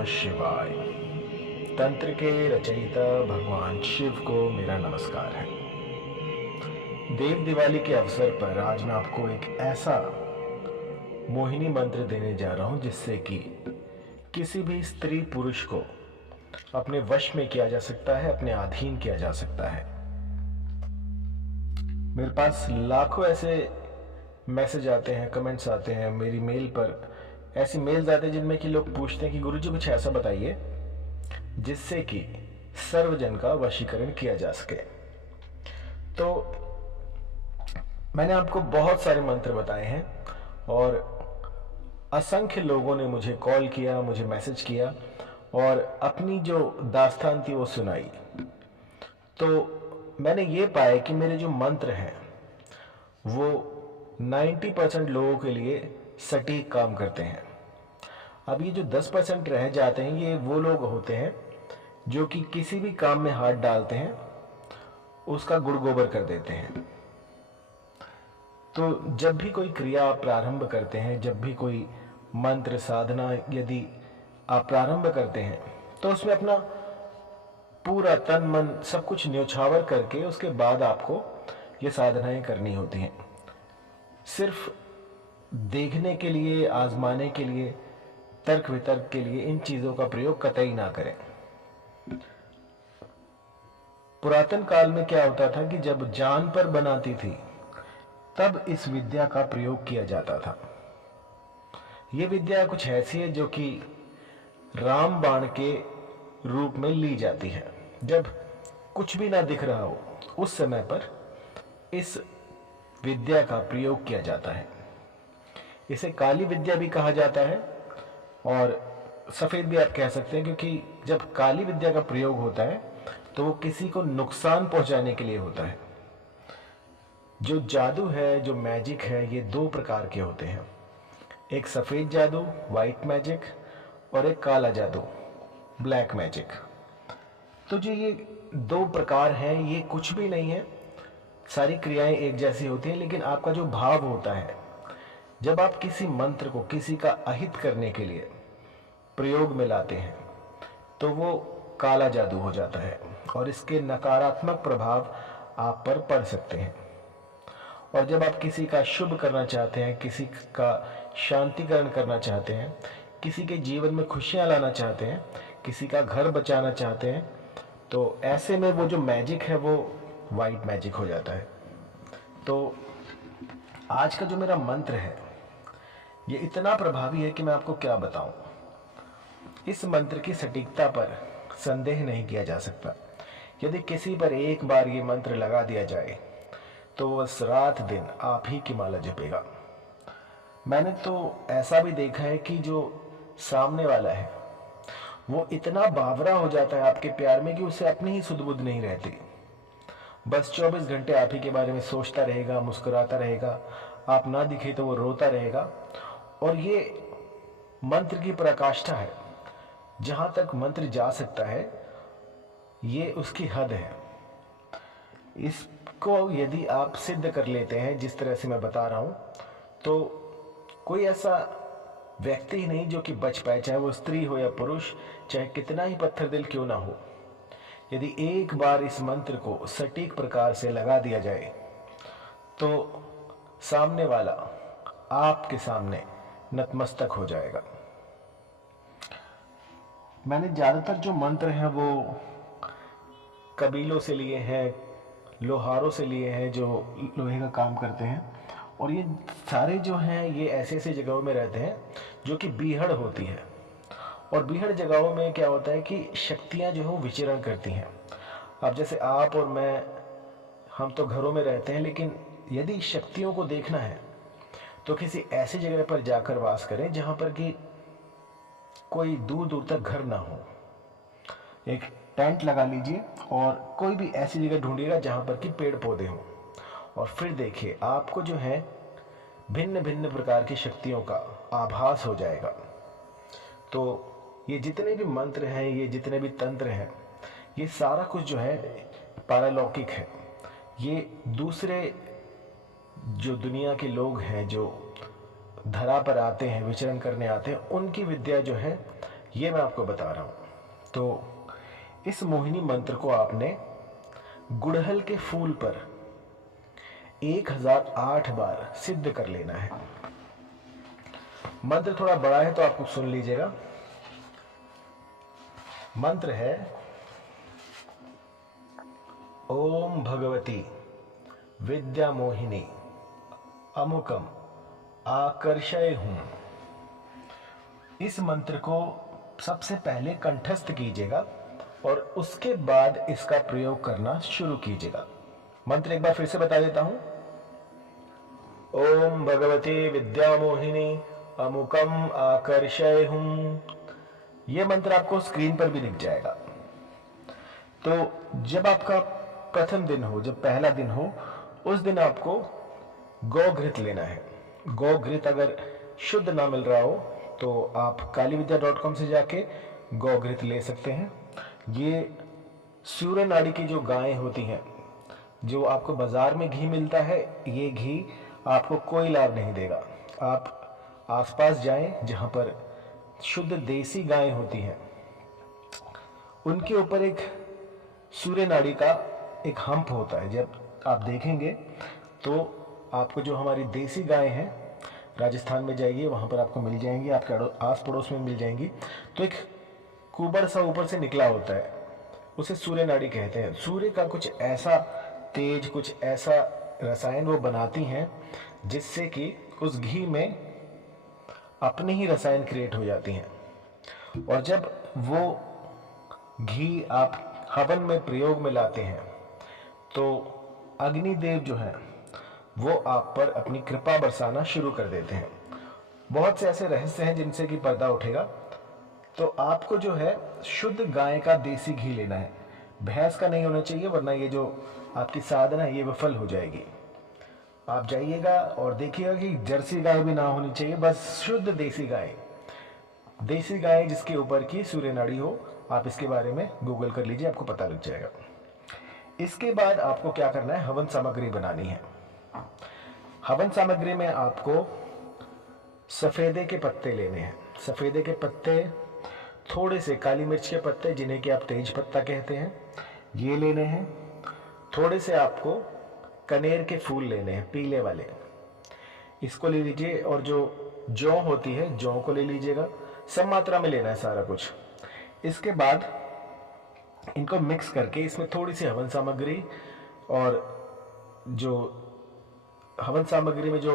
नमः शिवाय। तंत्र के रचयिता भगवान शिव को मेरा नमस्कार है। देव दिवाली के अवसर पर आज मैं आपको एक ऐसा मोहिनी मंत्र देने जा रहा हूं जिससे कि किसी भी स्त्री पुरुष को अपने वश में किया जा सकता है, अपने अधीन किया जा सकता है। मेरे पास लाखों ऐसे मैसेज आते हैं, कमेंट्स आते हैं, मेरी मेल पर ऐसी मेल्स आते हैं जिनमें कि लोग पूछते हैं कि गुरुजी कुछ ऐसा बताइए जिससे कि सर्वजन का वशीकरण किया जा सके। तो मैंने आपको बहुत सारे मंत्र बताए हैं और असंख्य लोगों ने मुझे कॉल किया, मुझे मैसेज किया और अपनी जो दास्तान थी वो सुनाई। तो मैंने ये पाया कि मेरे जो मंत्र हैं वो 90% लोगों के लिए सटीक काम करते हैं। अब ये जो 10% रह जाते हैं ये वो लोग होते हैं जो कि किसी भी काम में हाथ डालते हैं उसका गुड़ गोबर कर देते हैं। तो जब भी कोई क्रिया आप प्रारंभ करते हैं, जब भी कोई मंत्र साधना यदि आप प्रारंभ करते हैं तो उसमें अपना पूरा तन मन सब कुछ न्योछावर करके उसके बाद आपको ये साधनाएं करनी होती हैं। सिर्फ देखने के लिए, आजमाने के लिए, तर्क वितर्क के लिए इन चीजों का प्रयोग कतई ना करें। पुरातन काल में क्या होता था कि जब जान पर बनाती थी तब इस विद्या का प्रयोग किया जाता था। यह विद्या कुछ ऐसी है जो कि राम बाण के रूप में ली जाती है। जब कुछ भी ना दिख रहा हो उस समय पर इस विद्या का प्रयोग किया जाता है। इसे काली विद्या भी कहा जाता है और सफेद भी आप कह सकते हैं, क्योंकि जब काली विद्या का प्रयोग होता है तो वो किसी को नुकसान पहुंचाने के लिए होता है। जो जादू है, जो मैजिक है, ये दो प्रकार के होते हैं। एक सफेद जादू, व्हाइट मैजिक, और एक काला जादू, ब्लैक मैजिक। तो जो ये दो प्रकार हैं ये कुछ भी नहीं है, सारी क्रियाएं एक जैसी होती हैं, लेकिन आपका जो भाव होता है जब आप किसी मंत्र को किसी का अहित करने के लिए प्रयोग में लाते हैं तो वो काला जादू हो जाता है और इसके नकारात्मक प्रभाव आप पर पड़ सकते हैं। और जब आप किसी का शुभ करना चाहते हैं, किसी का शांतिकरण करना चाहते हैं, किसी के जीवन में खुशियां लाना चाहते हैं, किसी का घर बचाना चाहते हैं, तो ऐसे में वो जो मैजिक है वो वाइट मैजिक हो जाता है। तो आज का जो मेरा मंत्र है ये इतना प्रभावी है कि मैं आपको क्या बताऊं। इस मंत्र की सटीकता पर संदेह नहीं किया जा सकता। यदि किसी पर एक बार ये मंत्र लगा दिया जाए तो बस रात दिन आप ही की माला जपेगा। मैंने तो ऐसा भी देखा है कि जो सामने वाला है वो इतना बावरा हो जाता है आपके प्यार में कि उसे अपनी ही सुध बुध नहीं रहती। बस 24 घंटे आप ही के बारे में सोचता रहेगा, मुस्कुराता रहेगा, आप ना दिखे तो वो रोता रहेगा। और ये मंत्र की पराकाष्ठा है, जहां तक मंत्र जा सकता है ये उसकी हद है। इसको यदि आप सिद्ध कर लेते हैं जिस तरह से मैं बता रहा हूं तो कोई ऐसा व्यक्ति ही नहीं जो कि बच पाए, चाहे वो स्त्री हो या पुरुष, चाहे कितना ही पत्थर दिल क्यों ना हो। यदि एक बार इस मंत्र को सटीक प्रकार से लगा दिया जाए तो सामने वाला आपके सामने नतमस्तक हो जाएगा। मैंने ज्यादातर जो मंत्र हैं वो कबीलों से लिए हैं, लोहारों से लिए हैं जो लोहे का काम करते हैं, और ये सारे जो हैं ये ऐसे ऐसे जगहों में रहते हैं जो कि बीहड़ होती है। और बीहड़ जगहों में क्या होता है कि शक्तियां जो है विचरण करती हैं। अब जैसे आप और मैं, हम तो घरों में रहते हैं, लेकिन यदि शक्तियों को देखना है तो किसी ऐसी जगह पर जाकर वास करें जहां पर कि कोई दूर दूर तक घर ना हो। एक टेंट लगा लीजिए और कोई भी ऐसी जगह ढूंढिएगा जहां पर कि पेड़ पौधे हों, और फिर देखिए आपको जो है भिन्न भिन्न प्रकार की शक्तियों का आभास हो जाएगा। तो ये जितने भी मंत्र हैं, ये जितने भी तंत्र हैं, ये सारा कुछ जो है पारलौकिक है। ये दूसरे जो दुनिया के लोग हैं जो धरा पर आते हैं, विचरण करने आते हैं, उनकी विद्या जो है ये मैं आपको बता रहा हूं। तो इस मोहिनी मंत्र को आपने गुड़हल के फूल पर 1008 बार सिद्ध कर लेना है। मंत्र थोड़ा बड़ा है तो आप सुन लीजिएगा। मंत्र है ओम भगवती विद्या मोहिनी अमुकम आकर्षय हूं। इस मंत्र को सबसे पहले कंठस्थ कीजिएगा और उसके बाद इसका प्रयोग करना शुरू कीजिएगा। मंत्र एक बार फिर से बता देता हूं। ओम भगवती विद्या मोहिनी अमुकम आकर्षय हूं। यह मंत्र आपको स्क्रीन पर भी दिख जाएगा। तो जब आपका प्रथम दिन हो, जब पहला दिन हो, उस दिन आपको गौघृत लेना है। गौघृत अगर शुद्ध ना मिल रहा हो तो आप kalividya.com से जाके गौघृत ले सकते हैं। ये सूर्य नाड़ी की जो गायें होती हैं, जो आपको बाजार में घी मिलता है, ये घी आपको कोई लाभ नहीं देगा। आप आसपास जाएं जहां पर शुद्ध देसी गायें होती हैं, उनके ऊपर एक सूर्य नाड़ी का एक हम्प होता है। जब आप देखेंगे तो आपको जो हमारी देसी गायें हैं, राजस्थान में जाइए, वहां पर आपको मिल जाएंगी, आपके आस पड़ोस में मिल जाएंगी। तो एक कुबड़ सा ऊपर से निकला होता है, उसे सूर्य नाड़ी कहते हैं। सूर्य का कुछ ऐसा तेज, कुछ ऐसा रसायन वो बनाती हैं जिससे कि उस घी में अपने ही रसायन क्रिएट हो जाती हैं। और जब वो घी आप हवन में प्रयोग में लाते हैं तो अग्निदेव जो है वो आप पर अपनी कृपा बरसाना शुरू कर देते हैं। बहुत से ऐसे रहस्य हैं जिनसे कि पर्दा उठेगा। तो आपको जो है शुद्ध गाय का देसी घी लेना है, भैंस का नहीं होना चाहिए, वरना ये जो आपकी साधना है ये विफल हो जाएगी। आप जाइएगा और देखिएगा कि जर्सी गाय भी ना होनी चाहिए, बस शुद्ध देसी गाय। देसी गाय जिसके ऊपर की सूर्य नाड़ी हो, आप इसके बारे में गूगल कर लीजिए, आपको पता लग जाएगा। इसके बाद आपको क्या करना है, हवन सामग्री बनानी है। हवन सामग्री में आपको सफेदे के पत्ते लेने हैं। सफेदे के पत्ते, थोड़े से काली मिर्च के पत्ते जिन्हें कि आप तेज पत्ता कहते हैं, ये लेने हैं। थोड़े से आपको कनेर के फूल लेने हैं, पीले वाले, इसको ले लीजिए। और जो जौ होती है, जौ को ले लीजिएगा। सब मात्रा में लेना है सारा कुछ। इसके बाद इनको मिक्स करके इसमें थोड़ी सी हवन सामग्री, और जो हवन सामग्री में जो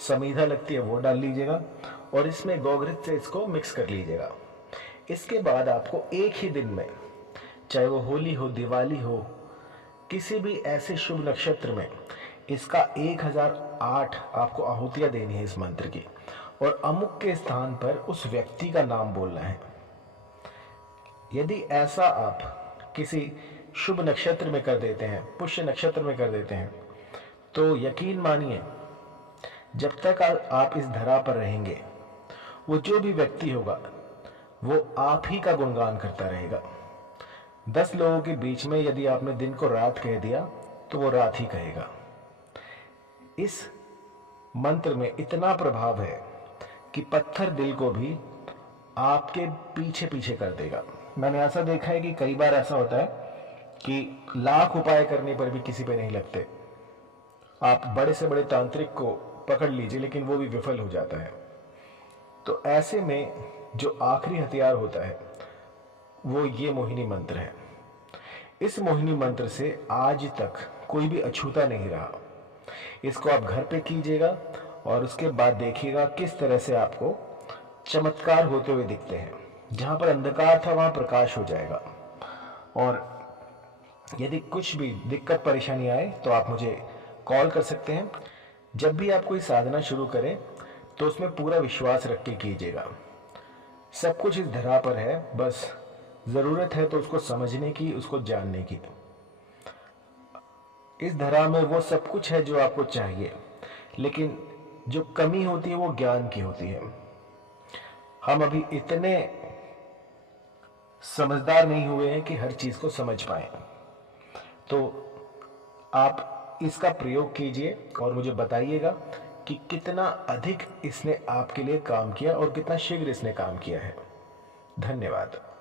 समीधा लगती है वो डाल लीजिएगा और इसमें गौघृत से इसको मिक्स कर लीजिएगा। इसके बाद आपको एक ही दिन में, चाहे वो होली हो, दिवाली हो, किसी भी ऐसे शुभ नक्षत्र में इसका 1008 आपको आहुतियां देनी है इस मंत्र की, और अमुक के स्थान पर उस व्यक्ति का नाम बोलना है। यदि ऐसा आप किसी शुभ नक्षत्र में कर देते हैं, पुष्य नक्षत्र में कर देते हैं, तो यकीन मानिए जब तक आप इस धरा पर रहेंगे, वो जो भी व्यक्ति होगा वो आप ही का गुणगान करता रहेगा। 10 लोगों के बीच में यदि आपने दिन को रात कह दिया तो वो रात ही कहेगा। इस मंत्र में इतना प्रभाव है कि पत्थर दिल को भी आपके पीछे पीछे कर देगा। मैंने ऐसा देखा है कि कई बार ऐसा होता है कि लाख उपाय करने पर भी किसी पे नहीं लगते। आप बड़े से बड़े तांत्रिक को पकड़ लीजिए, लेकिन वो भी विफल हो जाता है। तो ऐसे में जो आखिरी हथियार होता है वो ये मोहिनी मंत्र है। इस मोहिनी मंत्र से आज तक कोई भी अछूता नहीं रहा। इसको आप घर पे कीजिएगा और उसके बाद देखिएगा किस तरह से आपको चमत्कार होते हुए दिखते हैं। जहां पर अंधकार था वहां प्रकाश हो जाएगा। और यदि कुछ भी दिक्कत परेशानी आए तो आप मुझे कॉल कर सकते हैं। जब भी आप कोई साधना शुरू करें तो उसमें पूरा विश्वास रख के कीजिएगा। सब कुछ इस धरा पर है, बस जरूरत है तो उसको समझने की, उसको जानने की। इस धरा में वो सब कुछ है जो आपको चाहिए, लेकिन जो कमी होती है वो ज्ञान की होती है। हम अभी इतने समझदार नहीं हुए हैं कि हर चीज को समझ पाए। तो आप इसका प्रयोग कीजिए और मुझे बताइएगा कि कितना अधिक इसने आपके लिए काम किया और कितना शीघ्र इसने काम किया है। धन्यवाद।